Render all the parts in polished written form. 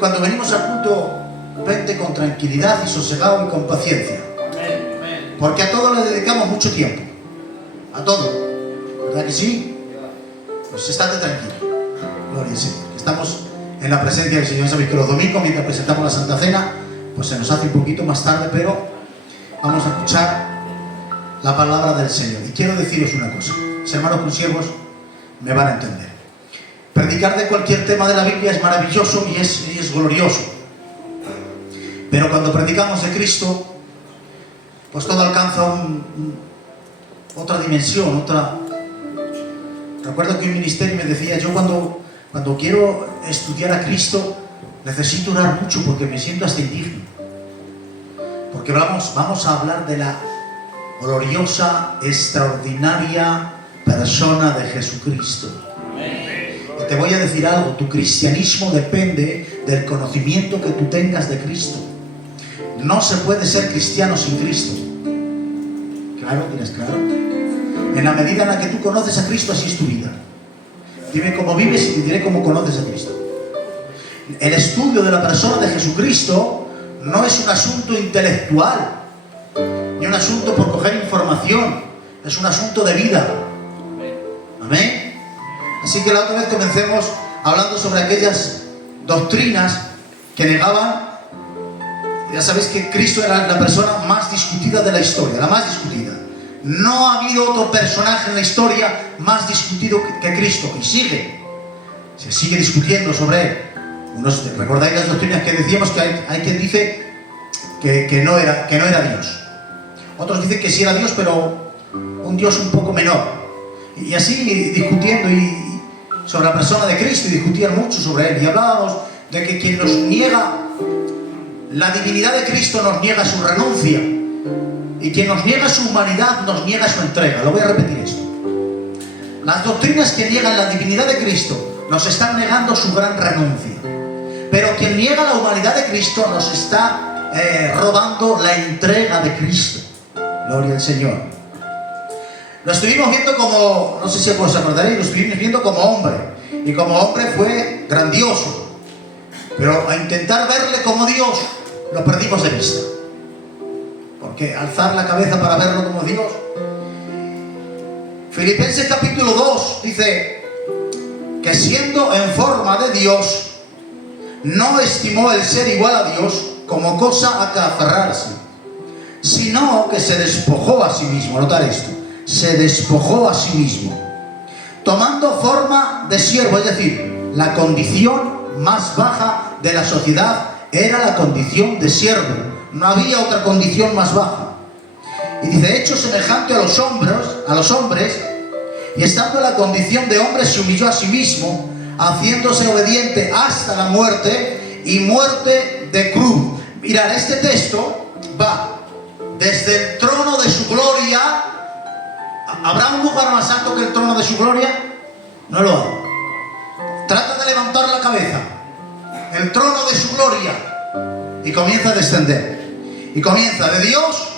cuando venimos al culto, vente con tranquilidad y sosegado y con paciencia. Porque a todo le dedicamos mucho tiempo. A todo. ¿Verdad que sí? Pues estate tranquilo. Gloria al Señor. Estamos en la presencia del Señor. Sabéis que los domingos, mientras presentamos la Santa Cena, pues se nos hace un poquito más tarde, pero vamos a escuchar la palabra del Señor. Y quiero deciros una cosa. Mis hermanos consiervos me van a entender. Predicar de cualquier tema de la Biblia es maravilloso y es glorioso. Pero cuando predicamos de Cristo, pues todo alcanza otra dimensión, otra... Recuerdo que un ministerio me decía, yo cuando quiero estudiar a Cristo, necesito orar mucho porque me siento hasta indigno. Porque vamos a hablar de la gloriosa, extraordinaria persona de Jesucristo. Y te voy a decir algo, tu cristianismo depende del conocimiento que tú tengas de Cristo. No se puede ser cristiano sin Cristo. Claro, tienes claro. En la medida en la que tú conoces a Cristo, así es tu vida. Dime cómo vives y te diré cómo conoces a Cristo. El estudio de la persona de Jesucristo no es un asunto intelectual, ni un asunto por coger información. Es un asunto de vida. Amén. Así que la otra vez comencemos hablando sobre aquellas doctrinas que negaban. Ya sabéis que Cristo era la persona más discutida de la historia, la más discutida. No ha habido otro personaje en la historia más discutido que Cristo, y se sigue discutiendo sobre él. ¿Recordáis las doctrinas que decíamos que hay quien dice que no era Dios? Otros dicen que sí era Dios, pero un Dios un poco menor. Y así discutiendo sobre la persona de Cristo, y discutían mucho sobre él. Y hablábamos de que quien nos niega la divinidad de Cristo nos niega su renuncia, y quien nos niega su humanidad nos niega su entrega. Lo voy a repetir esto. Las doctrinas que niegan la divinidad de Cristo nos están negando su gran renuncia, pero quien niega la humanidad de Cristo nos está robando la entrega de Cristo. Gloria al Señor. Lo estuvimos viendo como, no sé si os acordaréis, lo estuvimos viendo como hombre, y como hombre fue grandioso, pero a intentar verle como Dios lo perdimos de vista. Porque alzar la cabeza para verlo como Dios. Filipenses capítulo 2 dice que siendo en forma de Dios, no estimó el ser igual a Dios como cosa a que aferrarse, sino que se despojó a sí mismo. Notad esto: se despojó a sí mismo, tomando forma de siervo. Es decir, la condición más baja de la sociedad era la condición de siervo. No había otra condición más baja. Y dice, hecho semejante a los hombres, y estando en la condición de hombre, se humilló a sí mismo, haciéndose obediente hasta la muerte, y muerte de cruz. Mirad, este texto va desde el trono de su gloria. ¿Habrá un lugar más alto que el trono de su gloria? No lo hay. Trata de levantar la cabeza. El trono de su gloria. Y comienza a descender. Y comienza de Dios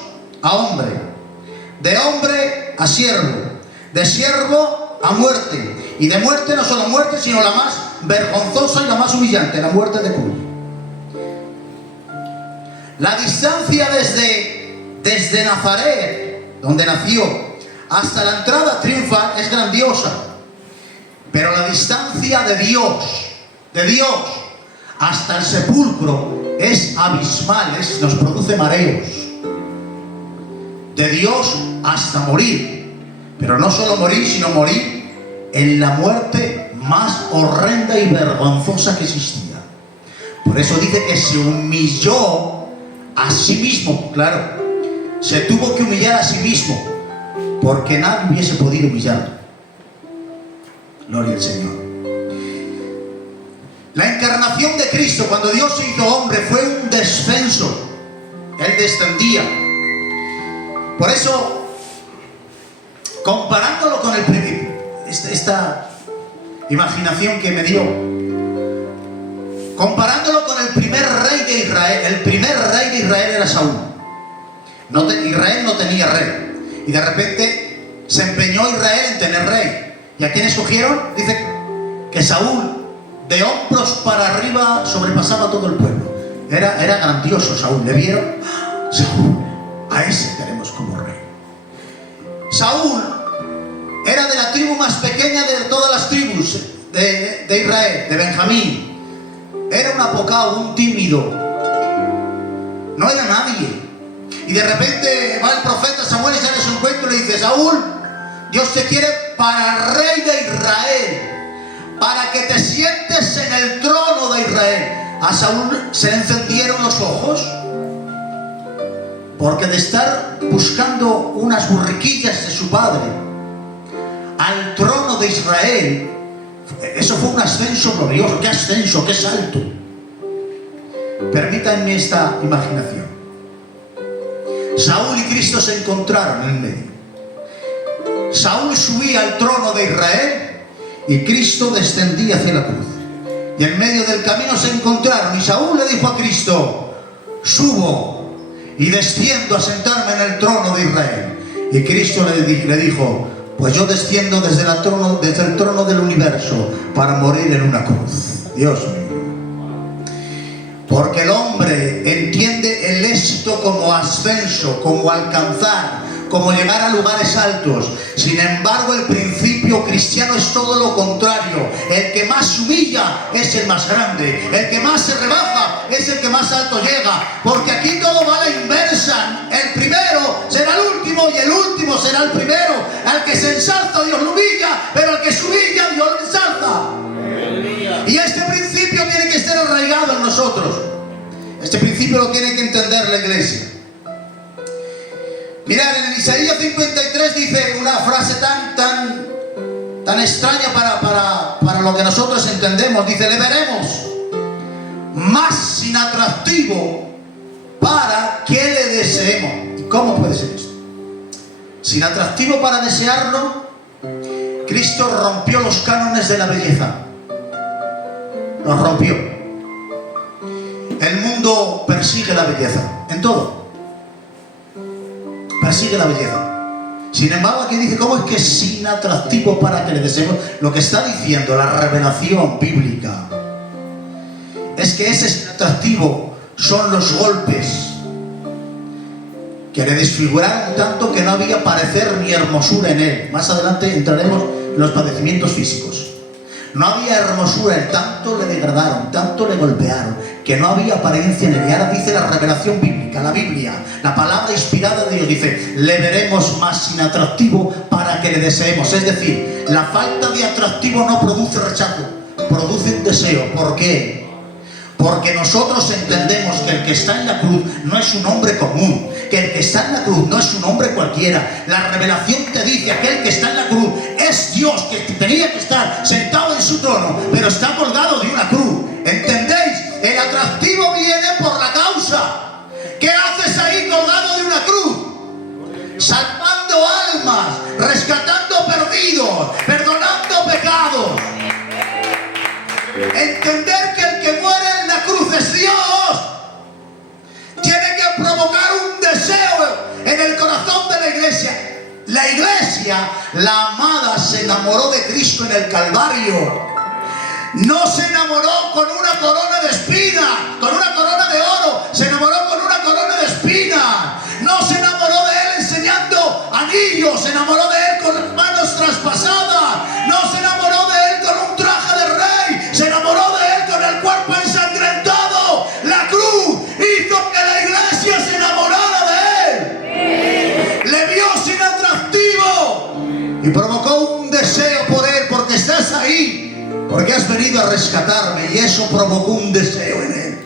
a hombre, de hombre a siervo, de siervo a muerte, y de muerte no solo muerte, sino la más vergonzosa y la más humillante, la muerte de cruz. La distancia desde Nazaret, donde nació, hasta la entrada triunfal es grandiosa, pero la distancia de Dios hasta el sepulcro es abismal, nos produce mareos. De Dios hasta morir, pero no solo morir, sino morir en la muerte más horrenda y vergonzosa que existía. Por eso dice que se humilló a sí mismo. Claro, se tuvo que humillar a sí mismo, porque nadie hubiese podido humillarlo. Gloria al Señor. La encarnación de Cristo, cuando Dios se hizo hombre, fue un descenso. Él descendía. Por eso, comparándolo con esta imaginación que me dio, comparándolo con el primer rey de Israel. El primer rey de Israel era Saúl. Israel no tenía rey, y de repente se empeñó Israel en tener rey. ¿Y a quién escogieron? Dice que Saúl de hombros para arriba sobrepasaba todo el pueblo. Era grandioso Saúl. ¿Le vieron? Saúl, a ese tenemos como rey. Saúl era de la tribu más pequeña de todas las tribus de Israel, de Benjamín. Era un apocado, un tímido. No era nadie. Y de repente va el profeta Samuel y sale a su encuentro y le dice: Saúl, Dios te quiere para rey de Israel, para que te sientes en el trono de Israel. A Saúl se le encendieron los ojos, porque de estar buscando unas borriquillas de su padre al trono de Israel, eso fue un ascenso glorioso. ¡Qué ascenso, qué salto! Permítanme esta imaginación. Saúl y Cristo se encontraron en el medio. Saúl subía al trono de Israel y Cristo descendía hacia la cruz. Y en medio del camino se encontraron, y Saúl le dijo a Cristo: subo y desciendo a sentarme en el trono de Israel. Y Cristo le dijo: pues yo desciendo desde el trono del universo para morir en una cruz. Dios mío. Porque el hombre entiende el éxito como ascenso, como alcanzar, como llegar a lugares altos. Sin embargo, el principio cristiano es todo lo contrario. El que más humilla es el más grande. El que más se rebaja es el que más alto llega. Porque aquí todo va a la inversa. El primero será el último y el último será el primero. Al que se ensalza, Dios lo humilla, pero al que se humilla, Dios lo ensalza. Y este principio tiene que estar arraigado en nosotros. Este principio lo tiene que entender la iglesia. Mirad, en el Isaías 53 dice una frase tan extraña para lo que nosotros entendemos. Dice: le veremos más inatractivo para que le deseemos. ¿Y cómo puede ser esto? Sin atractivo para desearlo, Cristo rompió los cánones de la belleza. Los rompió. El mundo persigue la belleza en todo. Persigue la belleza. Sin embargo, aquí dice: ¿cómo es que es inatractivo para que le deseemos? Lo que está diciendo la revelación bíblica es que ese inatractivo son los golpes que le desfiguraron tanto que no había parecer ni hermosura en él. Más adelante entraremos en los padecimientos físicos. No había hermosura en él, tanto le degradaron, tanto le golpearon, que no había apariencia en él. Y ahora dice la revelación bíblica, la Biblia, la palabra inspirada de Dios, dice: le veremos más inatractivo para que le deseemos. Es decir, la falta de atractivo no produce rechazo, produce un deseo. ¿Por qué? Porque nosotros entendemos que el que está en la cruz no es un hombre común, que el que está en la cruz no es un hombre cualquiera. La revelación te dice: aquel que está en la cruz es Dios, que tenía que estar sentado en su trono, pero está colgado de una cruz. ¿Entendéis? El atractivo viene por la causa. ¿Qué haces ahí colgado de una cruz? Salvando almas, rescatando perdidos, perdonando pecados. Entender que el que muere en la cruz es Dios. Tiene que provocar un deseo en el corazón de la iglesia. La iglesia, la amada, se enamoró de Cristo en el Calvario. No se enamoró con una corona de espinas, con una corona de oro. Se enamoró con una corona de espinas. No se enamoró de él enseñando anillos. Se enamoró de él con las manos traspasadas. No se enamoró de él con un traje de rey. Se enamoró de él con el cuerpo ensangrentado. La cruz hizo que la iglesia se enamorara de él. Le vio sin atractivo y provocó un deseo por él, porque estás ahí, porque has venido a rescatarme, y eso provocó un deseo en él.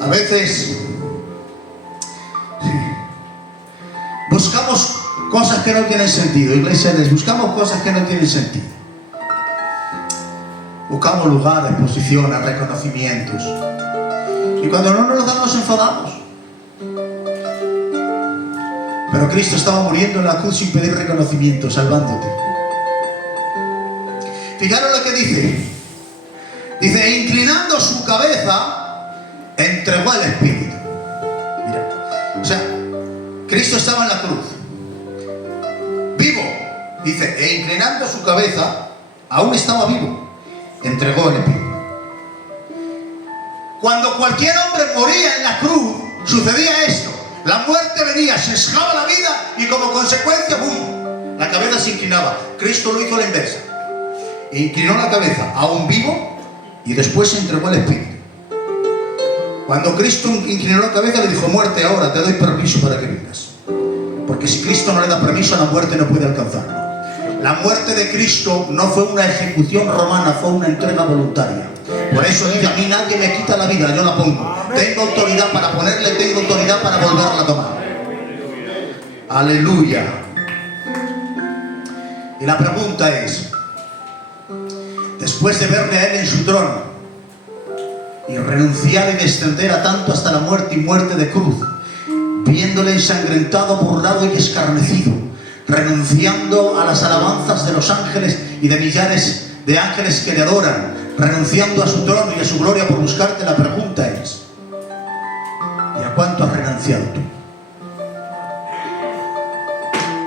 A veces buscamos cosas que no tienen sentido, iglesia, buscamos cosas que no tienen sentido. Buscamos lugares, posiciones, reconocimientos, y cuando no nos los dan nos enfadamos. Pero Cristo estaba muriendo en la cruz sin pedir reconocimiento, salvándote. Fijaros lo que dice. Dice: inclinando su cabeza, entregó al Espíritu. Mira, o sea, Cristo estaba en la cruz, vivo. Dice: e inclinando su cabeza, aún estaba vivo. entregó el espíritu. Cuando cualquier hombre moría en la cruz, sucedía esto. La muerte venía, se escapa la vida y como consecuencia, ¡bum!, la cabeza se inclinaba. Cristo lo hizo a la inversa. Inclinó la cabeza a un vivo y después se entregó el espíritu. Cuando Cristo inclinó la cabeza, le dijo: muerte, ahora te doy permiso para que vengas. Porque si Cristo no le da permiso, la muerte no puede alcanzarlo. La muerte de Cristo no fue una ejecución romana, fue una entrega voluntaria. Por eso dice: a mí nadie me quita la vida, yo la pongo. Tengo autoridad para ponerle, tengo autoridad para volverla a tomar. Aleluya. Y la pregunta es, después de verle a Él en su trono y renunciar y descender a tanto hasta la muerte y muerte de cruz, viéndole ensangrentado, burlado y escarnecido, renunciando a las alabanzas de los ángeles y de millares de ángeles que le adoran, renunciando a su trono y a su gloria por buscarte, la pregunta es: ¿y a cuánto has renunciado tú?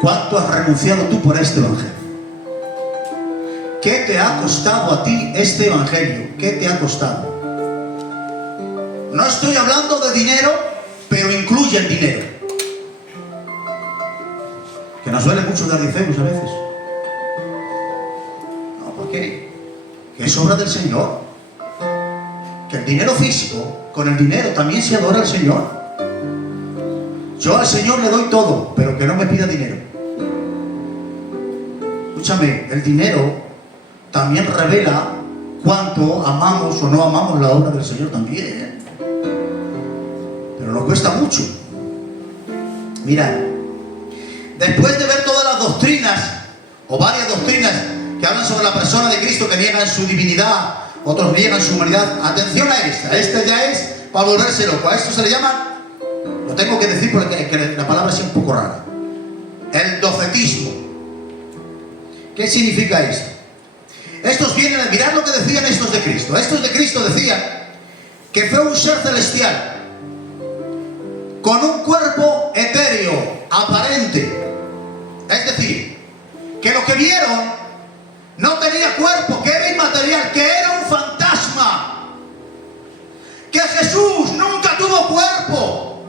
¿Cuánto has renunciado tú por este evangelio? ¿Qué te ha costado a ti este evangelio? ¿Qué te ha costado? No estoy hablando de dinero, pero incluye el dinero. Que nos duele mucho dar 10 euros a veces. No, ¿por qué? Que es obra del Señor. Que el dinero físico, con el dinero también se adora al Señor. Yo al Señor le doy todo, pero que no me pida dinero. Escúchame, el dinero también revela cuánto amamos o no amamos la obra del Señor también. Pero nos cuesta mucho. Mira, después de ver todas las doctrinas, o varias doctrinas que hablan sobre la persona de Cristo, que niegan su divinidad, otros niegan su humanidad, atención a esta. Esta ya es para volverse loco. A esto se le llama, lo tengo que decir porque la palabra es un poco rara, el docetismo. ¿Qué significa esto? Estos vienen a mirar lo que decían estos de Cristo. Estos de Cristo decían que fue un ser celestial con un cuerpo etéreo, aparente. Es decir, que lo que vieron no tenía cuerpo, que era inmaterial, que era un fantasma. Que Jesús nunca tuvo cuerpo,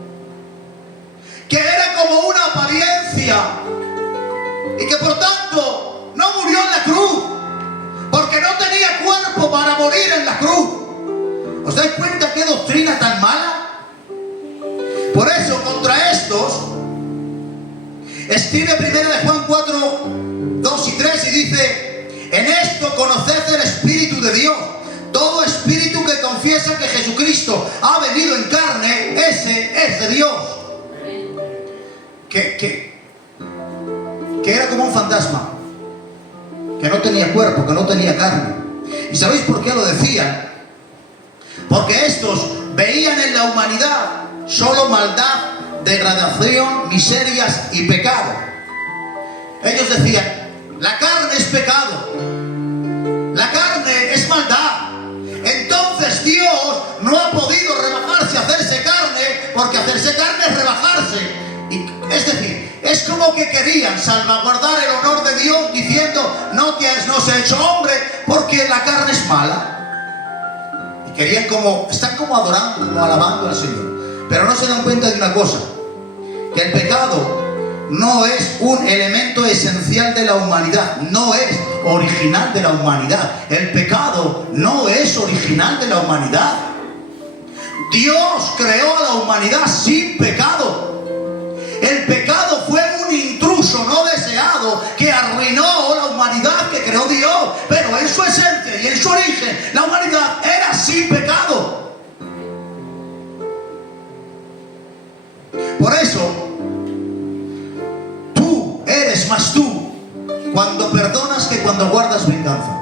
que era como una apariencia y que por tanto no murió en la cruz, porque no tenía cuerpo para morir en la cruz. ¿Os dais cuenta qué doctrina tan mala? Por eso, contra estos, escribe 1 de Juan 4, 2 y 3 y dice: en esto conoced el Espíritu de Dios. Todo espíritu que confiesa que Jesucristo ha venido en carne, ese es de Dios. Que era como un fantasma, que no tenía cuerpo, que no tenía carne. ¿Y sabéis por qué lo decían? Porque estos veían en la humanidad solo maldad, degradación, miserias y pecado. Ellos decían: la carne es pecado, la carne es maldad. Entonces Dios no ha podido rebajarse a hacerse carne, porque hacerse carne es rebajarse. Es decir, es como que querían salvaguardar el honor de Dios diciendo: no se ha hecho hombre porque la carne es mala. Y querían están como adorando, como alabando al Señor. Pero no se dan cuenta de una cosa: que el pecado no es un elemento esencial de la humanidad, no es original de la humanidad. El pecado no es original de la humanidad. Dios creó a la humanidad sin pecado. El pecado fue un intruso no deseado que arruinó la humanidad que creó Dios, pero en su esencia y en su origen la humanidad era sin pecado. Por eso tú eres más tú cuando perdonas que cuando guardas venganza.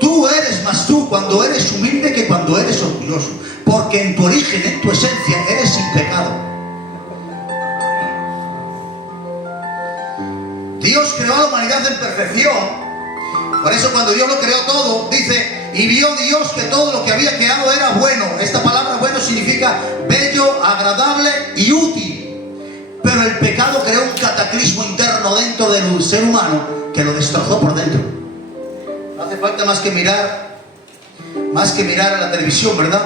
Tú eres más tú cuando eres humilde que cuando eres orgulloso, porque en tu origen, en tu esencia, eres sin pecado. Dios creó a la humanidad en perfección. Por eso cuando Dios lo creó todo, dice: y vio Dios que todo lo que había creado era bueno. Esta palabra bueno significa bello, agradable y útil. Pero el pecado creó un cataclismo interno dentro del ser humano que lo destrozó por dentro. hace falta más que mirar a la televisión, ¿verdad?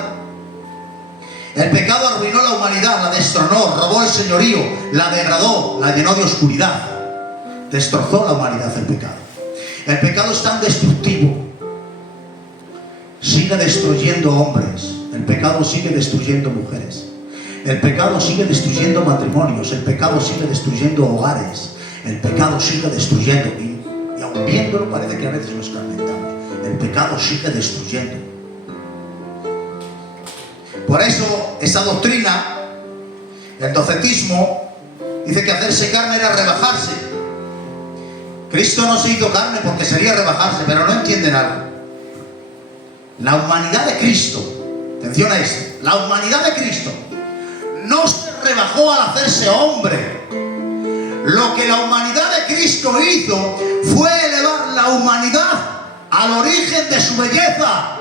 El pecado arruinó la humanidad, la destronó, robó el señorío, la degradó, la llenó de oscuridad. Destrozó la humanidad el pecado. El pecado es tan destructivo. Sigue destruyendo hombres. El pecado sigue destruyendo mujeres. El pecado sigue destruyendo matrimonios. El pecado sigue destruyendo hogares. El pecado sigue destruyendo. Y aun viéndolo parece que a veces nos calentamos. El pecado sigue destruyendo. Por eso esa doctrina, el docetismo, dice que hacerse carne era rebajarse. Cristo no se hizo carne porque sería rebajarse, pero no entienden algo. La humanidad de Cristo, atención a esto, la humanidad de Cristo no se rebajó al hacerse hombre. Lo que la humanidad de Cristo hizo fue elevar la humanidad al origen de su belleza.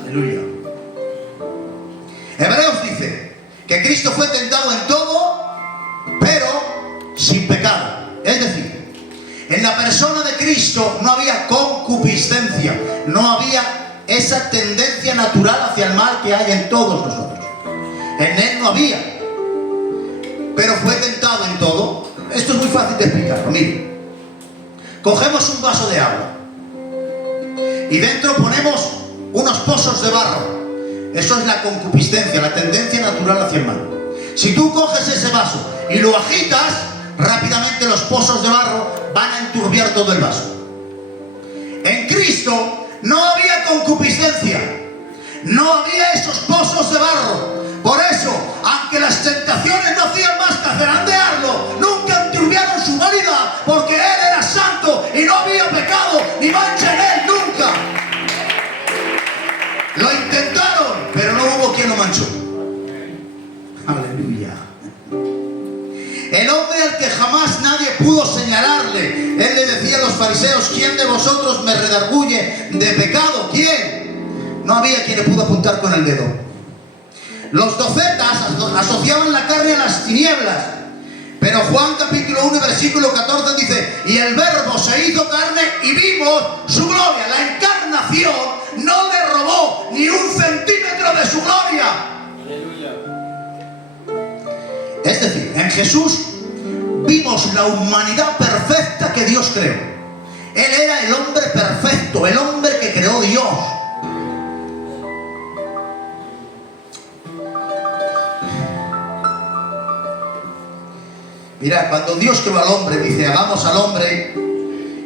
Aleluya. Hebreos dice que Cristo fue tentado en todo, pero sin pecado. Es decir, en la persona de Cristo no había concupiscencia, no había esa tendencia natural hacia el mal que hay en todos nosotros. En Él no había, pero fue tentado en todo. Esto es muy fácil de explicarlo. Miren, cogemos un vaso de agua y dentro ponemos unos pozos de barro. Eso es la concupiscencia, la tendencia natural hacia el mal. Si tú coges ese vaso y lo agitas, rápidamente los pozos de barro van a enturbiar todo el vaso. En Cristo no había concupiscencia, no había esos pozos de barro. Por eso, aunque las tentaciones no hacían más que zarandearlo, nunca enturbiaron su humanidad, porque Él era santo y no había pecado ni mancha en Él nunca. Lo intentaron, pero no hubo quien lo manchó. Aleluya. El hombre al que jamás nadie pudo señalarle. Él le decía a los fariseos: ¿quién de vosotros me redarguye de pecado? ¿Quién? No había quien le pudo apuntar con el dedo. Los docetas asociaban la carne a las tinieblas. Pero Juan capítulo 1 versículo 14 dice: y el verbo se hizo carne y vimos su gloria. La encarnación no le robó ni un centímetro de su gloria. Es decir, en Jesús vimos la humanidad perfecta que Dios creó. Él era el hombre perfecto, el hombre que creó Dios. Mira, cuando Dios creó al hombre, dice: hagamos al hombre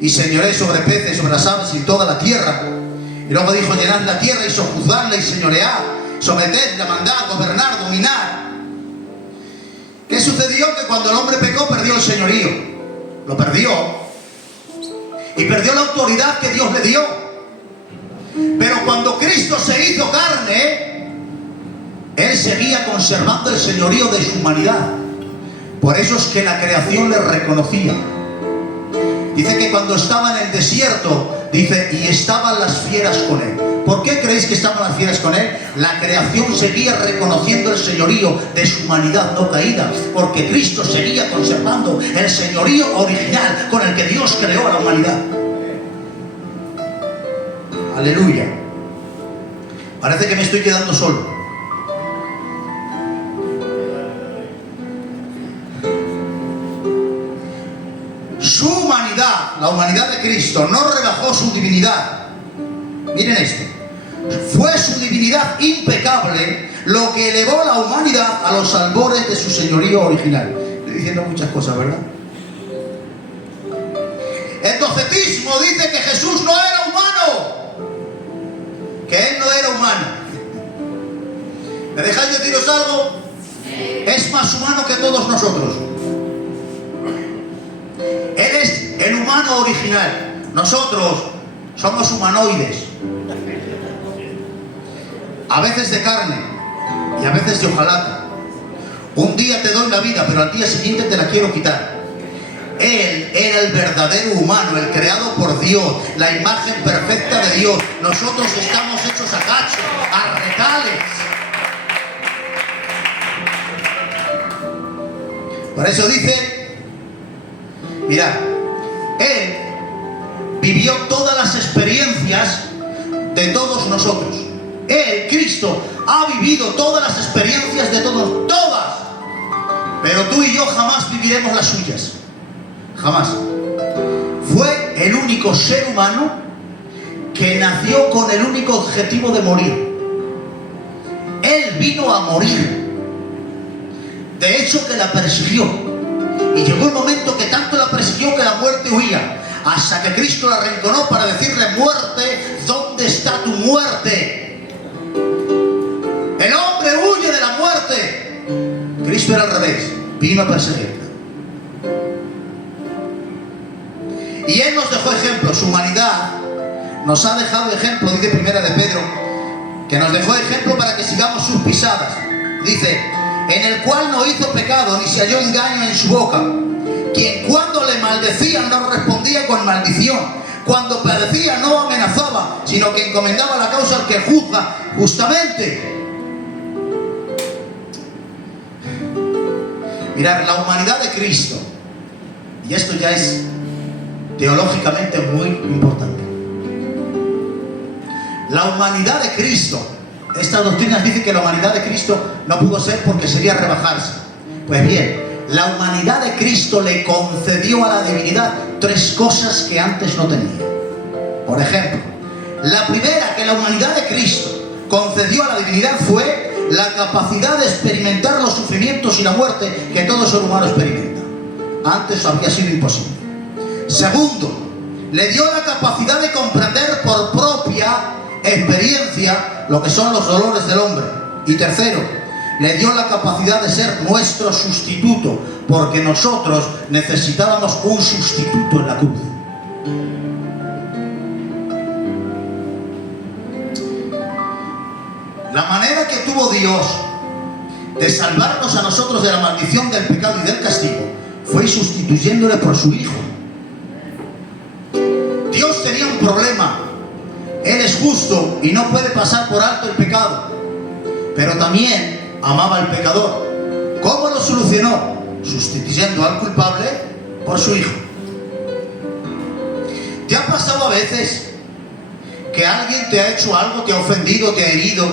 y señoree sobre peces, sobre las aves y toda la tierra. Y luego dijo: llenad la tierra y sojuzgadla y señoread, sometedla, mandad, gobernar, dominar. ¿Qué sucedió? Que cuando el hombre pecó, perdió el señorío. Lo perdió. Y perdió la autoridad que Dios le dio. Pero cuando Cristo se hizo carne, Él seguía conservando el señorío de su humanidad. Por eso es que la creación le reconocía. Dice que cuando estaba en el desierto, dice, y estaban las fieras con Él. ¿Por qué creéis que estaban las fieras con Él? La creación seguía reconociendo el señorío de su humanidad no caída, porque Cristo seguía conservando el señorío original con el que Dios creó a la humanidad. Aleluya. Parece que me estoy quedando solo. Su humanidad, la humanidad de Cristo, no rebajó su divinidad. Miren esto. Fue su divinidad impecable lo que elevó la humanidad a los albores de su señorío original. Estoy diciendo muchas cosas, ¿verdad? El docetismo dice que Jesús no era humano, que Él no era humano. ¿Me dejáis deciros algo? Es más humano que todos nosotros. Él es el humano original. Nosotros somos humanoides. A veces de carne y a veces de hojalata. Un día te doy la vida, pero al día siguiente te la quiero quitar. Él era el verdadero humano, el creado por Dios, la imagen perfecta de Dios. Nosotros estamos hechos a cachos, a retales. Por eso dice, mirad, Él vivió todas las experiencias de todos nosotros. Él, Cristo, ha vivido todas las experiencias de todos, todas. Pero tú y yo jamás viviremos las suyas. Jamás. Fue el único ser humano que nació con el único objetivo de morir. Él vino a morir. De hecho, que la persiguió. Y llegó un momento que tanto la persiguió que la muerte huía. Hasta que Cristo la arrinconó para decirle: muerte, ¿dónde está tu muerte? El hombre huye de la muerte. Cristo era al revés, vino a perseguirla. Y Él nos dejó ejemplo. Su humanidad nos ha dejado ejemplo, dice Primera de Pedro, que nos dejó ejemplo para que sigamos sus pisadas. Dice: en el cual no hizo pecado, ni se halló engaño en su boca, quien cuando le maldecían no respondía con maldición, cuando padecía no amenazaba, sino que encomendaba la causa al que juzga justamente. Mirad, la humanidad de Cristo, y esto ya es teológicamente muy importante. La humanidad de Cristo, estas doctrinas dicen que la humanidad de Cristo no pudo ser porque sería rebajarse. Pues bien, la humanidad de Cristo le concedió a la divinidad tres cosas que antes no tenía. Por ejemplo, la primera que la humanidad de Cristo concedió a la divinidad fue la capacidad de experimentar los sufrimientos y la muerte que todo ser humano experimenta. Antes habría sido imposible. Segundo, le dio la capacidad de comprender por propia experiencia lo que son los dolores del hombre. Y tercero, le dio la capacidad de ser nuestro sustituto, porque nosotros necesitábamos un sustituto en la cruz. La manera que tuvo Dios de salvarnos a nosotros de la maldición del pecado y del castigo fue sustituyéndole por su Hijo. Dios tenía un problema. Él es justo y no puede pasar por alto el pecado, pero también amaba al pecador. ¿Cómo lo solucionó? Sustituyendo al culpable por su Hijo. ¿Te ha pasado a veces que alguien te ha hecho algo, te ha ofendido, te ha herido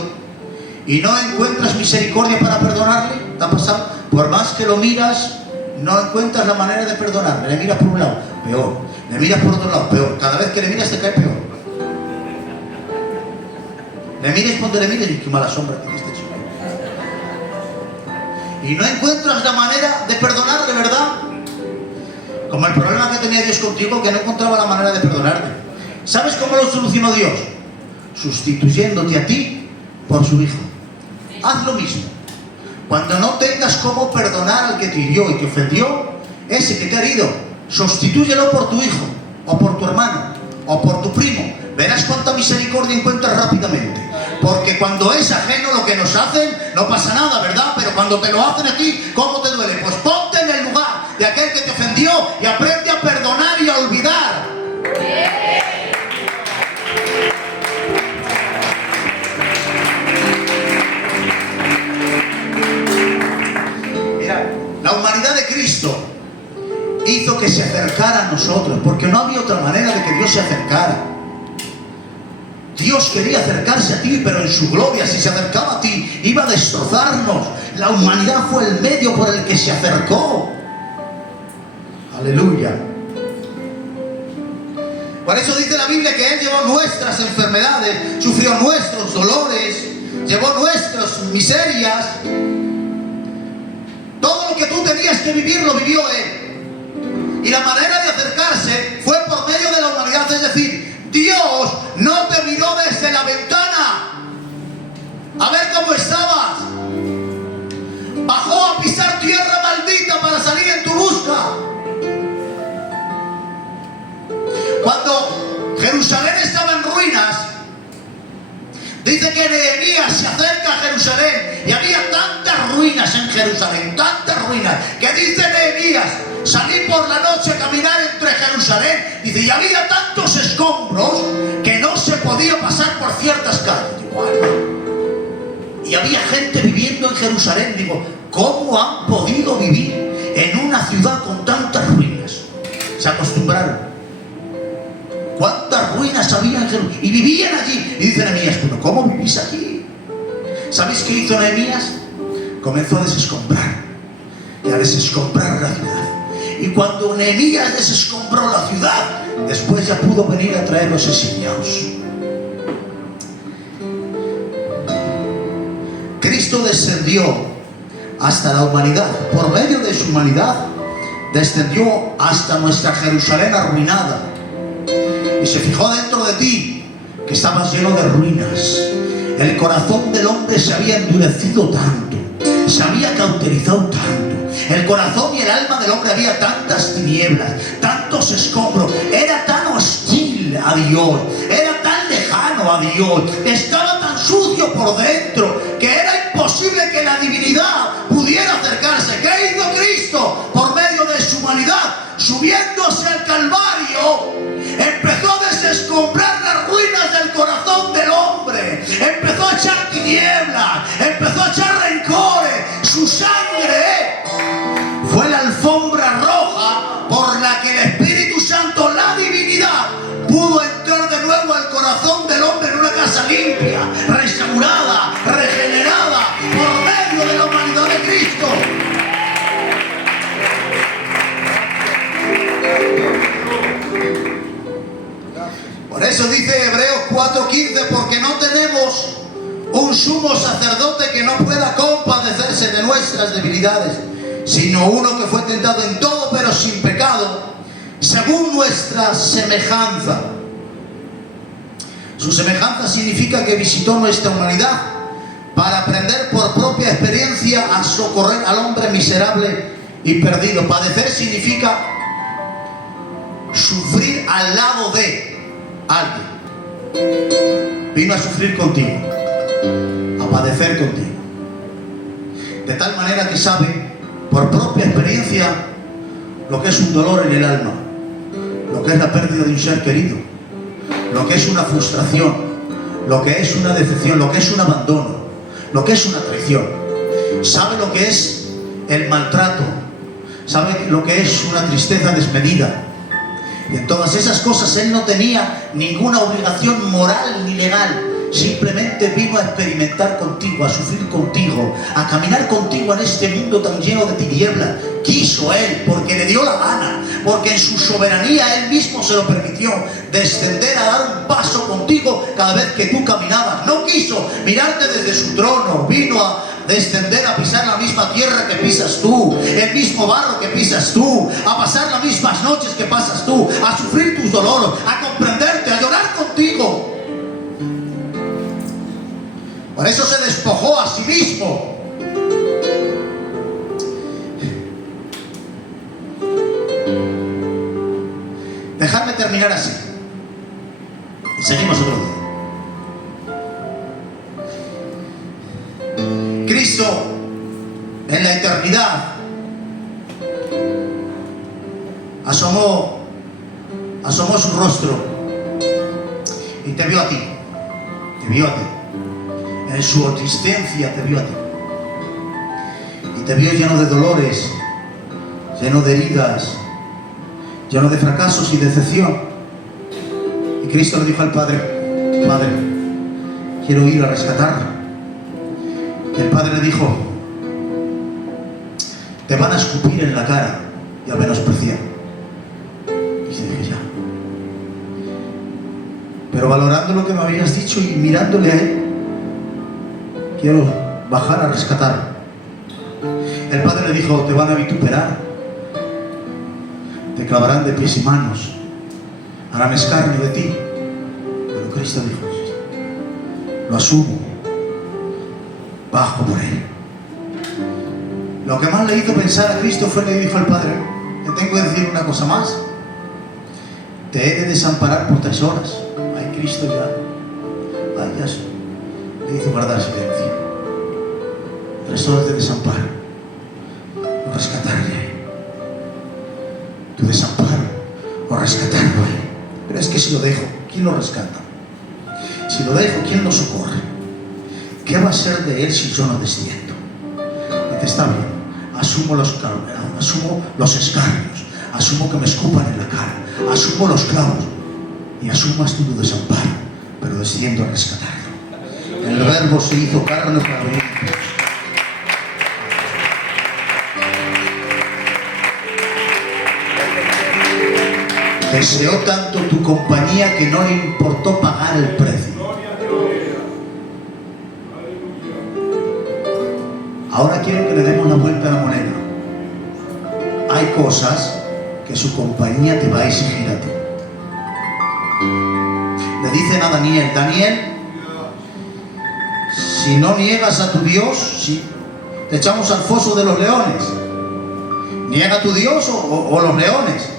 y no encuentras misericordia para perdonarle? ¿Te ha pasado? Por más que lo miras, no encuentras la manera de perdonarle. Le miras por un lado, peor. Le miras por otro lado, peor. Cada vez que le miras te cae peor. Le mires donde le mires y qué mala sombra tiene este chico. Y no encuentras la manera de perdonarle, ¿verdad? Como el problema que tenía Dios contigo, que no encontraba la manera de perdonarte. ¿Sabes cómo lo solucionó Dios? Sustituyéndote a ti por su Hijo. Haz lo mismo. Cuando no tengas cómo perdonar al que te hirió y te ofendió, ese que te ha herido, sustitúyelo por tu hijo, o por tu hermano, o por tu primo. Verás cuánta misericordia encuentras rápidamente. Porque cuando es ajeno lo que nos hacen, no pasa nada, ¿verdad? Pero cuando te lo hacen a ti, ¿cómo te duele? Pues ponte en el lugar de aquel que te ofendió y aprende a perdonar y a olvidar. Mira, la humanidad de Cristo hizo que se acercara a nosotros, porque no había otra manera de que Dios se acercara. Dios quería acercarse a ti, pero en su gloria, si se acercaba a ti, iba a destrozarnos. La humanidad fue el medio por el que se acercó. Aleluya. Por eso dice la Biblia que Él llevó nuestras enfermedades, sufrió nuestros dolores, llevó nuestras miserias. Todo lo que tú tenías que vivir lo vivió Él. Y la manera de acercarse fue por medio de la humanidad, es decir, Dios no te miró desde la ventana a ver cómo estabas. Bajó a pisar tierra maldita para salir en tu busca. Cuando Jerusalén estaba en ruinas, dice que Nehemías se acerca a Jerusalén y había tantas ruinas en Jerusalén, tantas ruinas, que dice Nehemías: salí por la noche a caminar entre Jerusalén, dice, y había tantos escombros que no se podía pasar por ciertas calles. Digo, y había gente viviendo en Jerusalén. Digo, ¿cómo han podido vivir en una ciudad con tantas ruinas? Se acostumbraron. ¿Cuántas ruinas había en Jerusalén? Y vivían allí. Y dice Nehemías, ¿pero cómo vivís aquí? ¿Sabéis qué hizo Nehemías? Comenzó a desescombrar y a desescombrar la ciudad. Y cuando Nehemías desescombró la ciudad, después ya pudo venir a traer los exiliados. Cristo descendió hasta la humanidad. Por medio de su humanidad descendió hasta nuestra Jerusalén arruinada y se fijó dentro de ti, que estabas lleno de ruinas. El corazón del hombre se había endurecido tanto, se había cauterizado tanto. El corazón y el alma del hombre había tantas tinieblas, tantos escombros. Era tan hostil a Dios, era tan lejano a Dios, estaba tan sucio por dentro que era imposible que la divinidad pudiera acercarse. ¿Qué hizo Cristo? Por medio de su humanidad, subiéndose al Calvario, empezó a desescombrar las ruinas del corazón del hombre, empezó a echar tinieblas, empezó a echar rencores. Su sangre fue la alfombra roja por la que el Espíritu Santo, la divinidad, pudo entrar de nuevo al corazón del hombre en una casa limpia, restaurada, regenerada por medio de la humanidad de Cristo. Por eso dice Hebreos 4:15, porque no tenemos un sumo sacerdote que no pueda compadecerse de nuestras debilidades, sino uno que fue tentado en todo pero sin pecado, según nuestra semejanza. Su semejanza significa que visitó nuestra humanidad para aprender por propia experiencia a socorrer al hombre miserable y perdido. Padecer significa sufrir al lado de alguien. Vino a sufrir contigo, a padecer contigo, de tal manera que sabe por propia experiencia lo que es un dolor en el alma, lo que es la pérdida de un ser querido, lo que es una frustración, lo que es una decepción, lo que es un abandono, lo que es una traición. Sabe lo que es el maltrato, sabe lo que es una tristeza desmedida. Y en todas esas cosas él no tenía ninguna obligación moral ni legal. Simplemente vino a experimentar contigo, a sufrir contigo, a caminar contigo en este mundo tan lleno de tinieblas. Quiso él, porque le dio la gana, porque en su soberanía él mismo se lo permitió, descender a dar un paso contigo cada vez que tú caminabas. No quiso mirarte desde su trono, vino a descender a pisar la misma tierra que pisas tú, el mismo barro que pisas tú, a pasar las mismas noches que pasas tú, a sufrir tus dolores, a comprenderte, a llorar contigo. Por eso se despojó a sí mismo. Dejadme terminar así y seguimos otro día. Cristo en la eternidad asomó su rostro y te vio a ti, en su existencia te vio a ti, y te vio lleno de dolores, lleno de heridas, lleno de fracasos y decepción. Y Cristo le dijo al Padre: Padre, quiero ir a rescatarlo. Y el Padre le dijo: te van a escupir en la cara y a menospreciar. Y se dijo: ya. Pero valorando lo que me habías dicho y mirándole a él, quiero bajar a rescatarlo. El Padre le dijo: te van a vituperar, te clavarán de pies y manos, harán escarnio de ti. Pero Cristo dijo: lo asumo, bajo por él. Lo que más le hizo pensar a Cristo fue que le dijo al Padre: te tengo que decir una cosa más, te he de desamparar por 3 horas. Ay, Cristo ya le hizo guardar silencio. 3 horas de desamparo, o rescatarle, tu desamparo o rescatarlo a él. Pero es que si lo dejo, ¿quién lo rescata? Si lo dejo, ¿quién lo socorre? ¿Qué va a ser de él si yo no desciendo? Dice: está bien, asumo los escarnios, asumo que me escupan en la cara, asumo los clavos. y asumas tu desamparo, pero desciendo a rescatarlo. El Verbo se hizo carne para venir. Deseó tanto tu compañía que no le importó pagar el precio. Ahora quiero que le demos la vuelta a la moneda. Hay cosas que su compañía te va a exigir a ti. Le dicen a Daniel: Daniel, si no niegas a tu Dios, si te echamos al foso de los leones. Niega a tu Dios o los leones.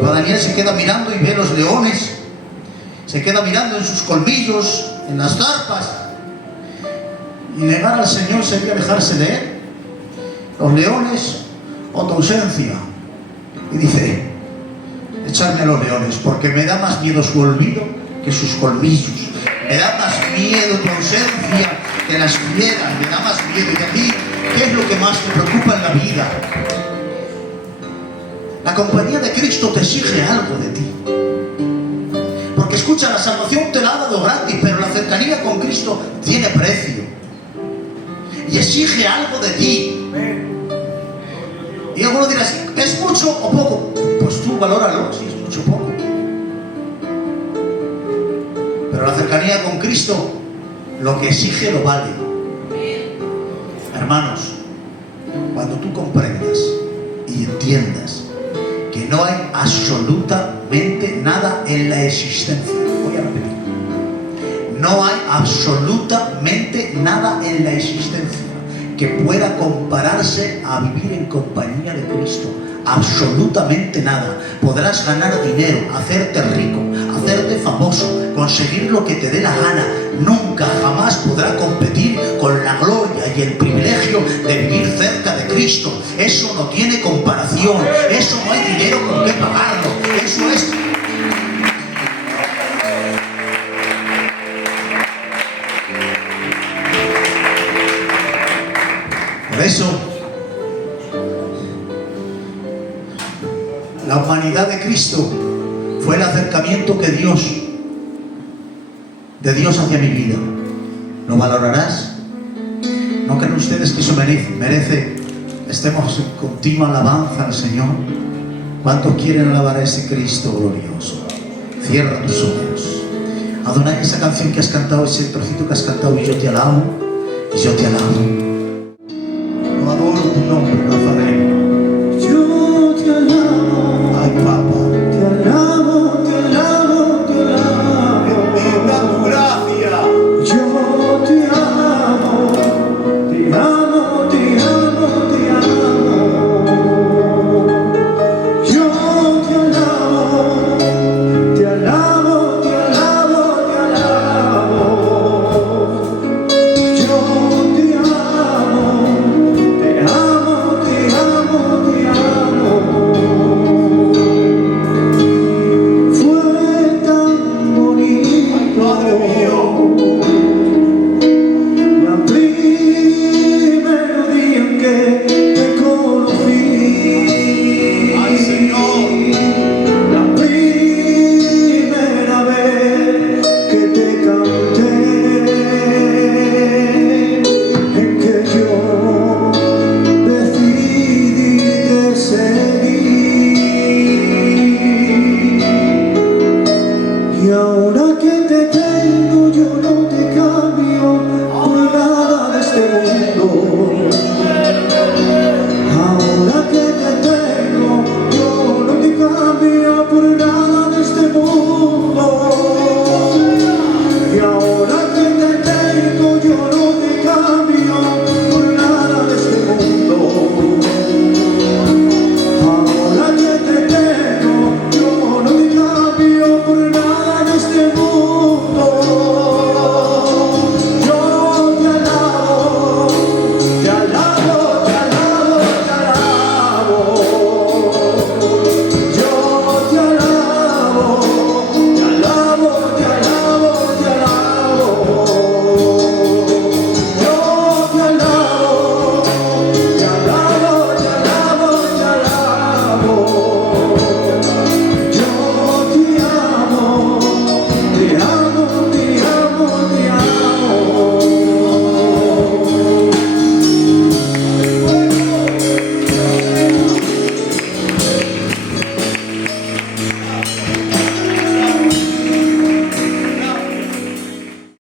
Pero Daniel se queda mirando y ve los leones, se queda mirando en sus colmillos, en las zarpas. Y negar al Señor sería alejarse de Él. Los leones o tu ausencia. Y dice: echarme a los leones, porque me da más miedo su olvido que sus colmillos. Me da más miedo tu ausencia que las fieras. Me da más miedo. Y a ti, ¿qué es lo que más te preocupa en la vida? La compañía de Cristo te exige algo de ti. Porque escucha, la salvación te la ha dado gratis, pero la cercanía con Cristo tiene precio. Y exige algo de ti. Y algunos dirán: ¿es mucho o poco? Pues tú valóralo, si es mucho o poco. Pero la cercanía con Cristo, lo que exige lo vale. Hermanos, cuando tú comprendas y entiendas que no hay absolutamente nada en la existencia, voy a repetir, no hay absolutamente nada en la existencia que pueda compararse a vivir en compañía de Cristo. Absolutamente nada. Podrás ganar dinero, hacerte rico, hacerte famoso, conseguir lo que te dé la gana. Nunca, jamás podrá competir con la gloria y el privilegio de vivir cerca de Cristo. Eso no tiene comparación. Eso no hay dinero con qué pagarlo. Eso es... Por eso, la humanidad de Cristo fue el acercamiento que de Dios hacia mi vida. ¿Lo valorarás? ¿No creen ustedes que eso merece estemos en continua alabanza al Señor? ¿Cuántos quieren alabar a ese Cristo glorioso? Cierra tus ojos. Adonai, esa canción que has cantado, ese trocito que has cantado, y yo te alabo, y yo te alabo. Yo adoro tu nombre, Nazareno. Yo te alabo. Ay, Papa. Te alabo, te alabo, te alabo. Bendita tu gracia. Yo te amo, te amo, te amo, te amo. Yo te alabo, te alabo, te alabo, te alabo. Yo te amo, te amo, te amo, te amo. Fue tan bonito, Padre mío. la primer día en que te conocí. Ay, Señor. La primera vez que te canté, en que yo decidí te seguir. Y ahora que te